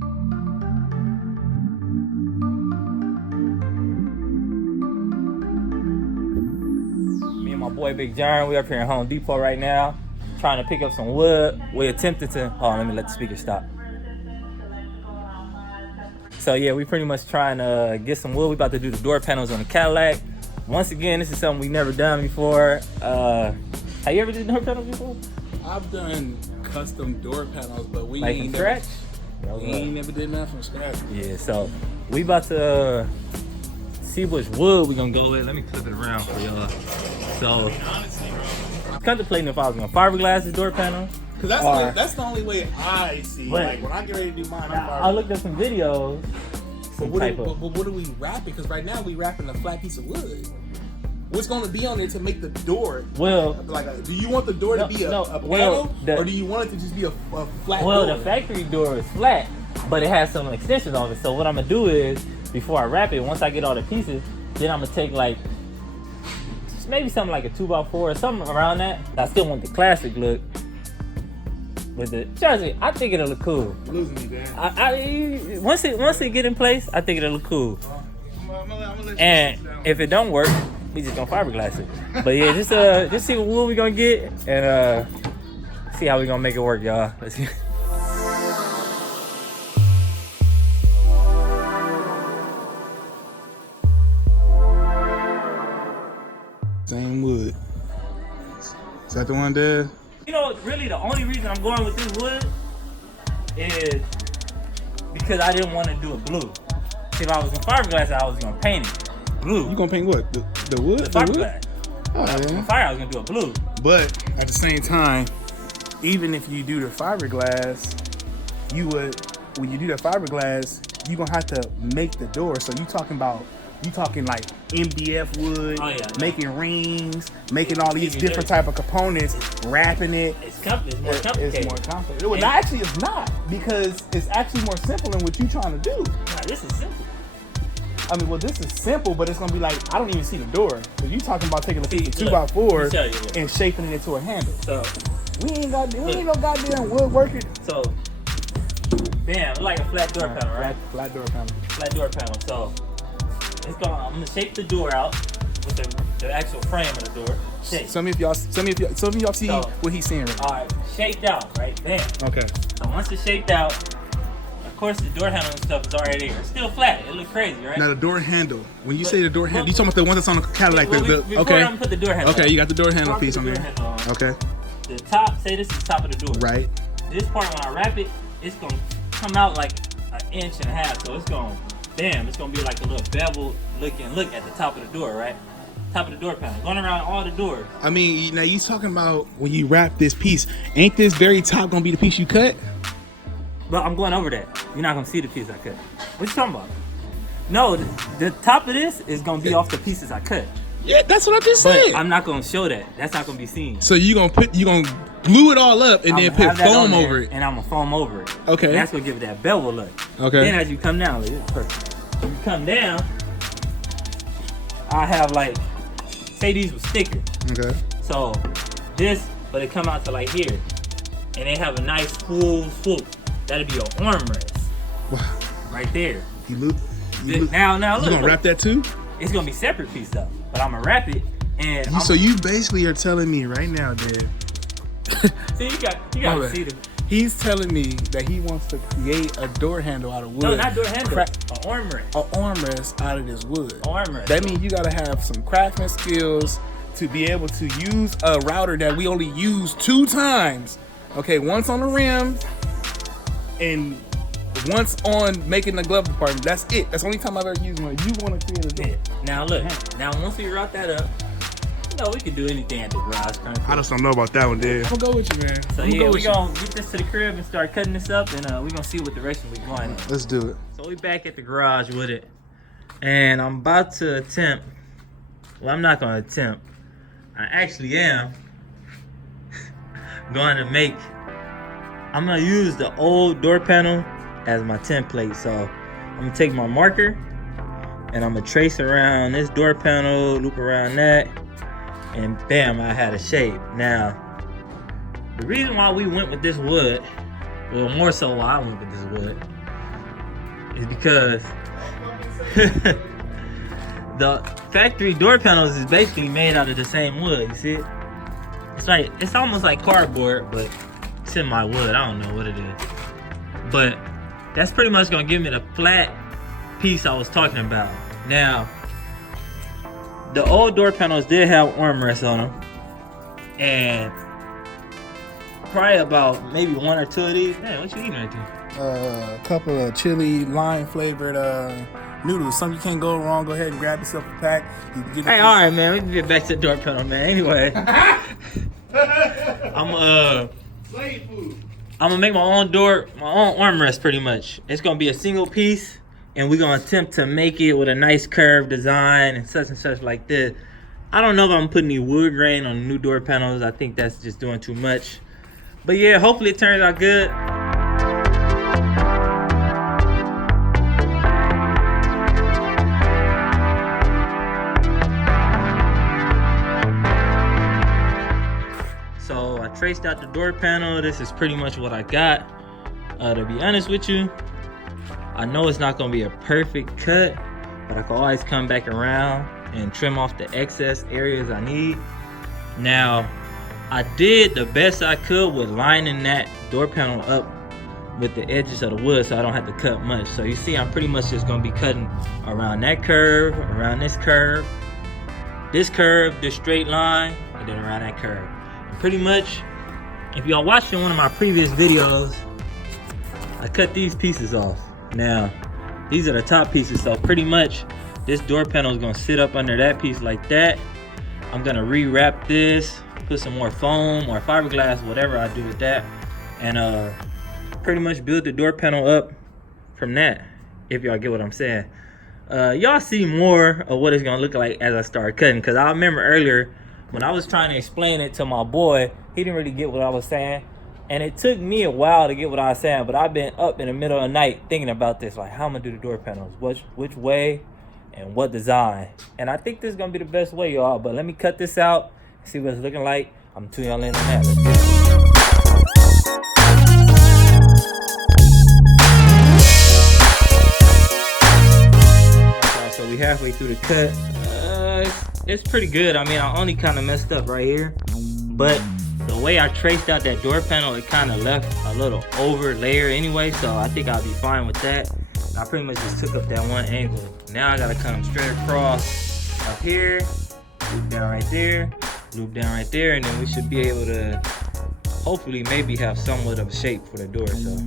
Me and my boy Big John, we up here in Home Depot right now, trying to pick up some wood. We attempted to, let me let the speaker stop. So yeah, we pretty much trying to get some wood. We about to do the door panels on the Cadillac. Once again, this is something we never done before. Have you ever did door panels before? I've done custom door panels, but we like ain't from scratch? never did nothing from scratch. Yeah, so we about to see which wood we gonna go with. Let me flip it around for y'all. So, I'm contemplating if I was gonna fiberglass the door panel. Cause that's the only way I see. Like when I get ready to do mine, I looked at some videos. But what do we wrap it? Because right now we wrapping a flat piece of wood. What's going to be on there to make the door? Well, do you want the door to be a panel, or do you want it to just be a flat door? Well, the factory door is flat, but it has some extensions on it. So what I'm gonna do is, before I wrap it, once I get all the pieces, then I'm gonna take like maybe something like a 2x4 or something around that. I still want the classic look. With the Chelsea, I think it'll look cool. You're losing me, Dan. Once it get in place, I think it'll look cool. I'm gonna let you And if it don't work, we just gonna fiberglass it. But yeah, just see what wood we gonna get and see how we gonna make it work, y'all. Let's get. Same wood. Is that the one, Dad? You know, really the only reason I'm going with this wood is because I didn't want to do it blue. If I was gonna fiberglass it, I was gonna paint it blue. You gonna paint what? The wood? The fiberglass. Oh, yeah. I was gonna do it blue. But at the same time, even if you do the fiberglass, when you do the fiberglass, you gonna have to make the door. So you talking like MDF wood, making rings, making all these different type of components, wrapping it. It's more complicated. It's more complicated. Well, actually, it's not, because it's actually more simple than what you're trying to do. Nah, this is simple. I mean, well, this is simple, but it's gonna be like, I don't even see the door. So you talking about taking a piece of 2x4 and shaping it into a handle. So we ain't no goddamn wood working. So, bam, like a flat door panel, right? Flat door panel. Flat door panel. So I'm gonna shape the door out with the actual frame of the door. Shape. Some of y'all see what he's saying right now. All right, shaped out, right? Bam. Okay. So once it's shaped out, of course the door handle and stuff is already there. It's still flat. It looks crazy, right? Now the door handle. When you say the door handle, you talking about the one that's on the Cadillac? Before I'm put the door handle. Okay, you got the door handle piece on there. Okay. The top. Say this is the top of the door. Right. This part, when I wrap it, it's gonna come out like an inch and a half. So it's gonna. Bam, it's gonna be like a little bevel look at the top of the door, right? Top of the door panel, going around all the doors. I mean, now you talking about when you wrap this piece, ain't this very top gonna be the piece you cut? But I'm going over that. You're not gonna see the piece I cut. What you talking about? No, the top of this is gonna be off the pieces I cut. Yeah, that's what I just said. I'm not gonna show that. That's not gonna be seen. So you gonna glue it all up and then put foam over it. And I'm gonna foam over it. Okay. And that's gonna give it that bevel look. Okay. Then as you come down, look, this is perfect. When you come down, I have like, say these were stickers. Okay. So this, but it come out to like here, and they have a nice full swoop. That'll be your armrest. Wow. Right there. Now look. You gonna wrap that too? It's gonna be separate piece though, but I'm gonna wrap it. And so you basically are telling me right now, Dad. See, you got to see the. He's telling me that he wants to create a door handle out of wood. No, not door handle. An armrest. An armrest out of this wood. Armrest. That means you gotta have some craftsman skills to be able to use a router that we only use 2 times. Okay, once on the rims and once on making the glove department. That's it. That's the only time I've ever used one. You want to create a door. Now look. Now once we route that up, we can do anything at the garage. I just don't know about that one, dude. I'm gonna go with you, man. So we're gonna get this to the crib and start cutting this up, and we're gonna see what direction we're going in. Let's do it. So we back at the garage with it, and I'm about to attempt. Well, I'm not gonna attempt. I actually am going to make. I'm gonna use the old door panel as my template. So I'm gonna take my marker and I'm gonna trace around this door panel, loop around that. And bam, I had a shape. Now, the reason why we went with this wood, well, more so why I went with this wood, is because the factory door panels is basically made out of the same wood. You see it? It's almost like cardboard, but semi-wood. I don't know what it is. But that's pretty much gonna give me the flat piece I was talking about. Now, the old door panels did have armrests on them, and probably about maybe 1 or 2 of these. Man, what you eating right there? A couple of chili lime flavored noodles. Something you can't go wrong. Go ahead and grab yourself a pack. You can get Hey, all right, man. We can get back to the door panel, man. Anyway, I'm gonna make my own armrest pretty much. It's gonna be a single piece, and we're gonna attempt to make it with a nice curved design and such like this. I don't know if I'm gonna put any wood grain on the new door panels. I think that's just doing too much. But yeah, hopefully it turns out good. So I traced out the door panel. This is pretty much what I got. To be honest with you, I know it's not gonna be a perfect cut, but I can always come back around and trim off the excess areas I need. Now, I did the best I could with lining that door panel up with the edges of the wood so I don't have to cut much. So you see, I'm pretty much just gonna be cutting around that curve, around this straight line, and then around that curve. And pretty much, if y'all watching one of my previous videos, I cut these pieces off. Now, these are the top pieces, so pretty much this door panel is gonna sit up under that piece like that. I'm gonna rewrap this, put some more foam or fiberglass, whatever I do with that, and pretty much build the door panel up from that, if y'all get what I'm saying. Y'all see more of what it's gonna look like as I start cutting, because I remember earlier when I was trying to explain it to my boy, he didn't really get what I was saying, and it took me a while to get what I was saying. But I've been up in the middle of the night thinking about this, like how I'm gonna do the door panels, which way and what design. And I think this is gonna be the best way, y'all. But let me cut this out, see what it's looking like. I'm tuning y'all in on that. Let's get it. So we halfway through the cut. It's pretty good. I mean, I only kind of messed up right here, but the way I traced out that door panel, it kind of left a little over layer anyway, so I think I'll be fine with that. I pretty much just took up that one angle. Now I gotta come straight across up here, loop down right there, loop down right there, and then we should be able to hopefully maybe have somewhat of a shape for the door. So.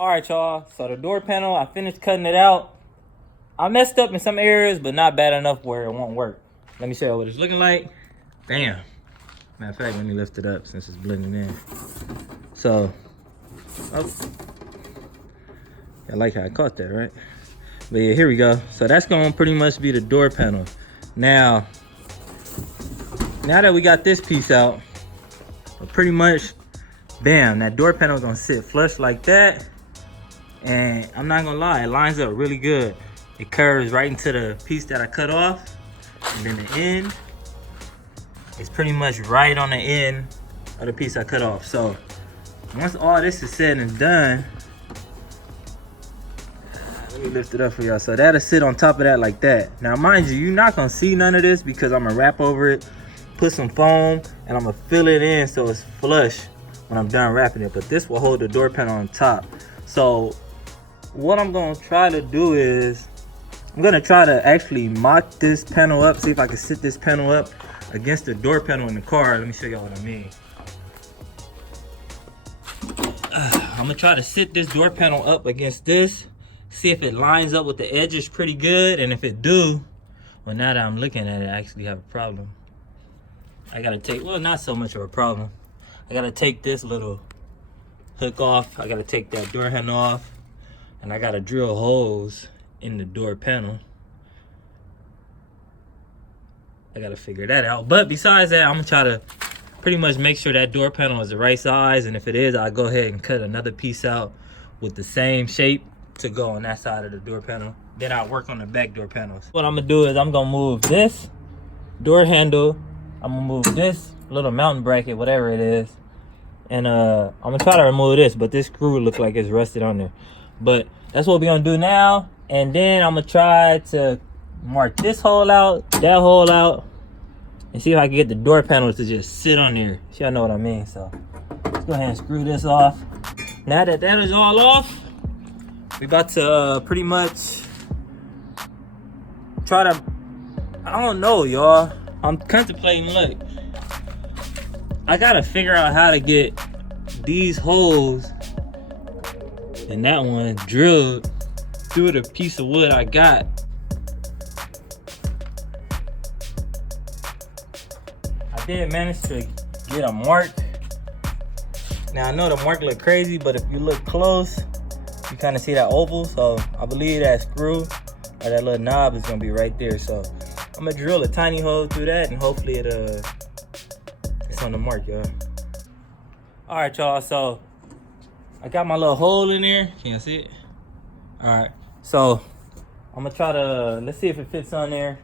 Alright, y'all, so the door panel, I finished cutting it out. I messed up in some areas, but not bad enough where it won't work. Let me show you what it's looking like. Bam. Matter of fact, let me lift it up since it's blending in. So, oh, I like how I caught that, right? But yeah, here we go. So that's gonna pretty much be the door panel. Now that we got this piece out, pretty much, bam, that door panel is gonna sit flush like that. And I'm not gonna lie, it lines up really good. It curves right into the piece that I cut off, and then the end is pretty much right on the end of the piece I cut off. So once all this is said and done, let me lift it up for y'all. So that'll sit on top of that like that. Now mind you, you're not gonna see none of this because I'm gonna wrap over it, put some foam, and I'm gonna fill it in so it's flush when I'm done wrapping it. But this will hold the door panel on top. So what I'm gonna try to do is I'm gonna try to actually mock this panel up, see if I can sit this panel up against the door panel in the car. Let me show y'all what I mean. I'm gonna try to sit this door panel up against this, see if it lines up with the edges pretty good, and if it do, well, now that I'm looking at it, I actually have a problem. I gotta take, well, not so much of a problem. I gotta take this little hook off, I gotta take that door handle off, and I gotta drill holes in the door panel. I gotta figure that out. But besides that, I'm gonna try to pretty much make sure that door panel is the right size, and if it is, I'll go ahead and cut another piece out with the same shape to go on that side of the door panel. Then I'll work on the back door panels. What I'm gonna do is I'm gonna move this door handle I'm gonna move this little mountain bracket, whatever it is, and I'm gonna try to remove this, but this screw looks like it's rusted on there. But that's what we're gonna do now, and then I'm gonna try to mark this hole out, that hole out, and see if I can get the door panels to just sit on there. See, I know what I mean. So let's go ahead and screw this off. Now that that is all off, we about to pretty much try to, I don't know, y'all. I'm contemplating, look, I gotta figure out how to get these holes and that one drilled through the piece of wood I got. I did manage to get a mark. Now I know the mark look crazy, but if you look close, you kind of see that oval. So I believe that screw or that little knob is gonna be right there. So I'm gonna drill a tiny hole through that, and hopefully it's on the mark, y'all. All right, y'all. So I got my little hole in there. Can you see it? All right. So I'm gonna try to, let's see if it fits on there.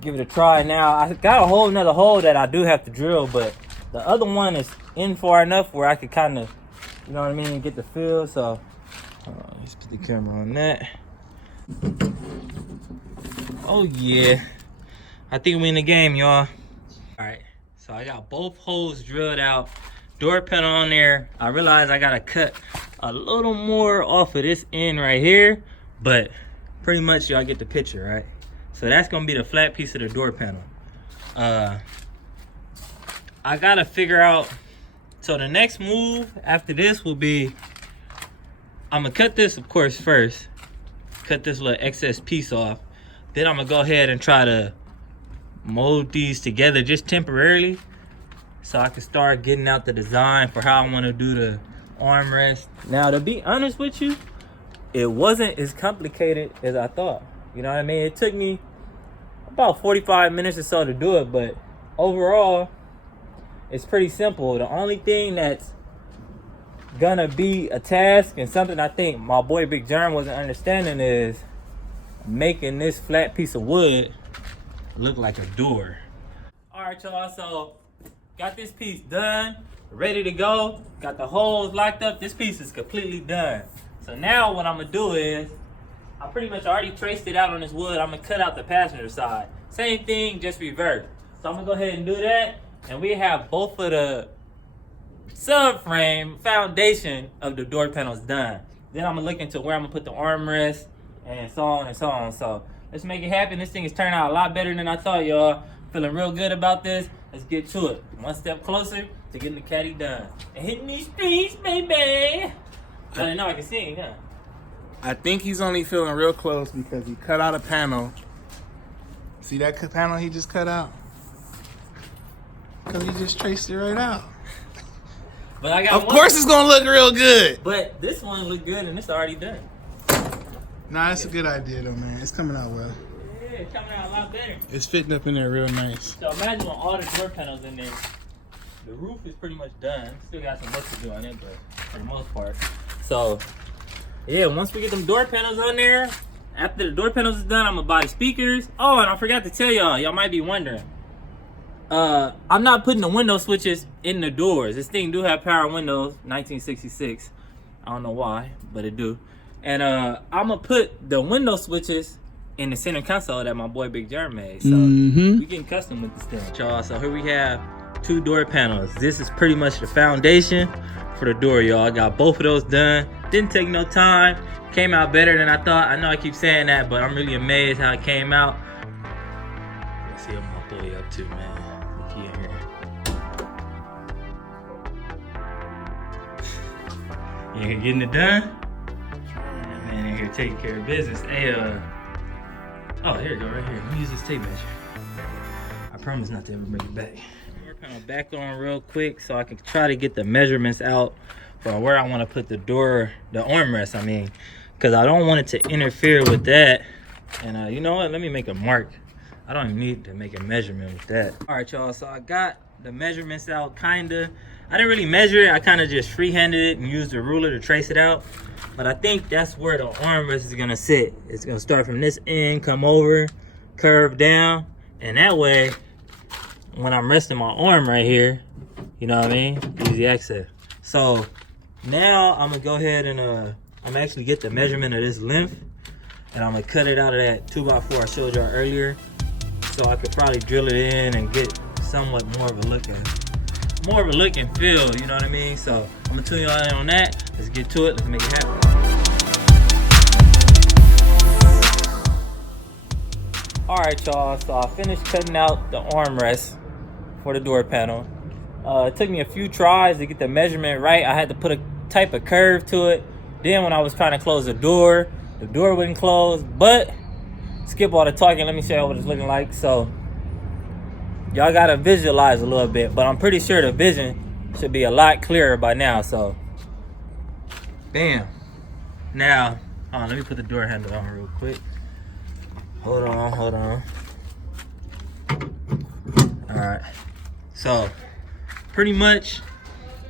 Give it a try. Now I got another hole that I do have to drill, but the other one is in far enough where I could kind of, you know what I mean, get the feel. So let's put the camera on that. Oh yeah, I think we in the game, y'all. All right, so I got both holes drilled out, door panel on there. I realized I gotta cut a little more off of this end right here, but pretty much y'all get the picture, right? So that's gonna be the flat piece of the door panel. I gotta figure out, so the next move after this will be, I'm gonna cut this, of course, first. Cut this little excess piece off. Then I'm gonna go ahead and try to mold these together just temporarily, so I can start getting out the design for how I wanna do the armrest. Now, to be honest with you, it wasn't as complicated as I thought. You know what I mean? It took me about 45 minutes or so to do it, but overall, it's pretty simple. The only thing that's gonna be a task, and something I think my boy Big Germ wasn't understanding, is making this flat piece of wood look like a door. All right, y'all, so got this piece done, ready to go. Got the holes locked up. This piece is completely done. So now what I'm gonna do is, I pretty much already traced it out on this wood. I'm gonna cut out the passenger side. Same thing, just reverse. So I'm gonna go ahead and do that, and we have both of the subframe foundation of the door panels done. Then I'm gonna look into where I'm gonna put the armrest and so on and so on. So let's make it happen. This thing is turning out a lot better than I thought, y'all. Feeling real good about this. Let's get to it. One step closer to getting the caddy done and hitting these streets, baby. I didn't know I could sing, huh? I think he's only feeling real close because he cut out a panel. See that panel he just cut out? Because he just traced it right out. But I got of course it's gonna look real good. But this one look good and it's already done. Nah, that's a good idea though, man. It's coming out well. Yeah, it's coming out a lot better. It's fitting up in there real nice. So imagine with all the door panels in there. The roof is pretty much done. Still got some work to do on it, but for the most part. So yeah, once we get them door panels on there, after the door panels is done, I'm gonna buy the speakers. Oh, and I forgot to tell y'all might be wondering. I'm not putting the window switches in the doors. This thing do have power windows, 1966. I don't know why, but it do. And I'm gonna put the window switches in the center console that my boy Big Germ made. So we getting custom with this thing, y'all. So here we have 2 door panels. This is pretty much the foundation for the door, y'all. I got both of those done. Didn't take no time. Came out better than I thought. I know I keep saying that, but I'm really amazed how it came out. Let's see what my boy up to, man. Look in here. You here getting it done? That man in here taking care of business. Hey, oh, here you go, right here. Let me use this tape measure. I promise not to ever bring it back. Door panel back on real quick so I can try to get the measurements out for where I want to put the door, the armrest, I mean, because I don't want it to interfere with that. And you know what? Let me make a mark. I don't even need to make a measurement with that. All right, y'all. So I got the measurements out, kinda. I didn't really measure it. I kind of just freehanded it and used a ruler to trace it out. But I think that's where the armrest is gonna sit. It's gonna start from this end, come over, curve down, and that way when I'm resting my arm right here, you know what I mean? Easy access. So now I'm gonna go ahead and I'm actually get the measurement of this length, and I'm gonna cut it out of that 2x4 I showed y'all earlier, so I could probably drill it in and get somewhat more of a look and feel, you know what I mean? So I'm gonna tune y'all in on that. Let's get to it. Let's make it happen. All right, y'all. So I finished cutting out the armrest for the door panel. It took me a few tries to get the measurement right. I had to put a type of curve to it. Then when I was trying to close the door wouldn't close. But skip all the talking. Let me show you what it's looking like. So y'all gotta visualize a little bit, but I'm pretty sure the vision should be a lot clearer by now. So bam. Now let me put the door handle on real quick. Hold on. All right, so pretty much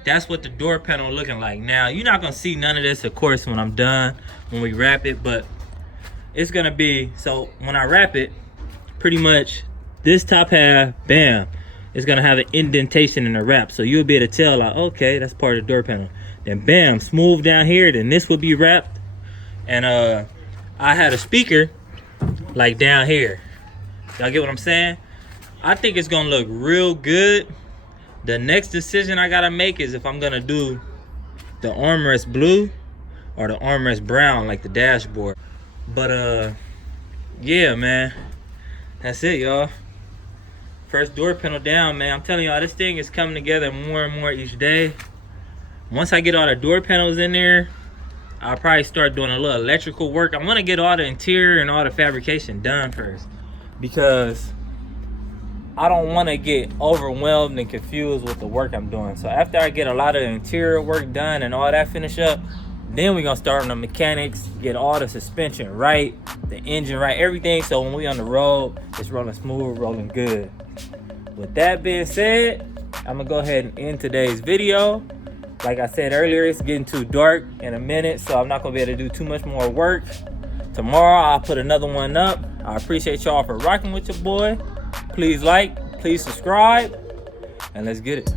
that's what the door panel looking like. Now you're not gonna see none of this, of course, when I'm done, when we wrap it, but it's gonna be, so when I wrap it, pretty much this top half, bam, it's gonna have an indentation in the wrap, so you'll be able to tell, like, okay, that's part of the door panel. Then bam, smooth down here, then this will be wrapped. And I had a speaker like down here. Y'all get what I'm saying? I think it's gonna look real good. The next decision I gotta make is if I'm gonna do the armrest blue or the armrest brown, like the dashboard. But yeah, man, that's it, y'all. First door panel down, man. I'm telling y'all, this thing is coming together more and more each day. Once I get all the door panels in there, I'll probably start doing a little electrical work. I want to get all the interior and all the fabrication done first, because I don't want to get overwhelmed and confused with the work I'm doing. So after I get a lot of interior work done and all that finish up, then we're going to start on the mechanics, get all the suspension right, the engine right, everything. So when we on the road, it's rolling smooth, rolling good. With that being said, I'm going to go ahead and end today's video. Like I said earlier, it's getting too dark in a minute, so I'm not going to be able to do too much more work. Tomorrow, I'll put another one up. I appreciate y'all for rocking with your boy. Please like, please subscribe, and let's get it.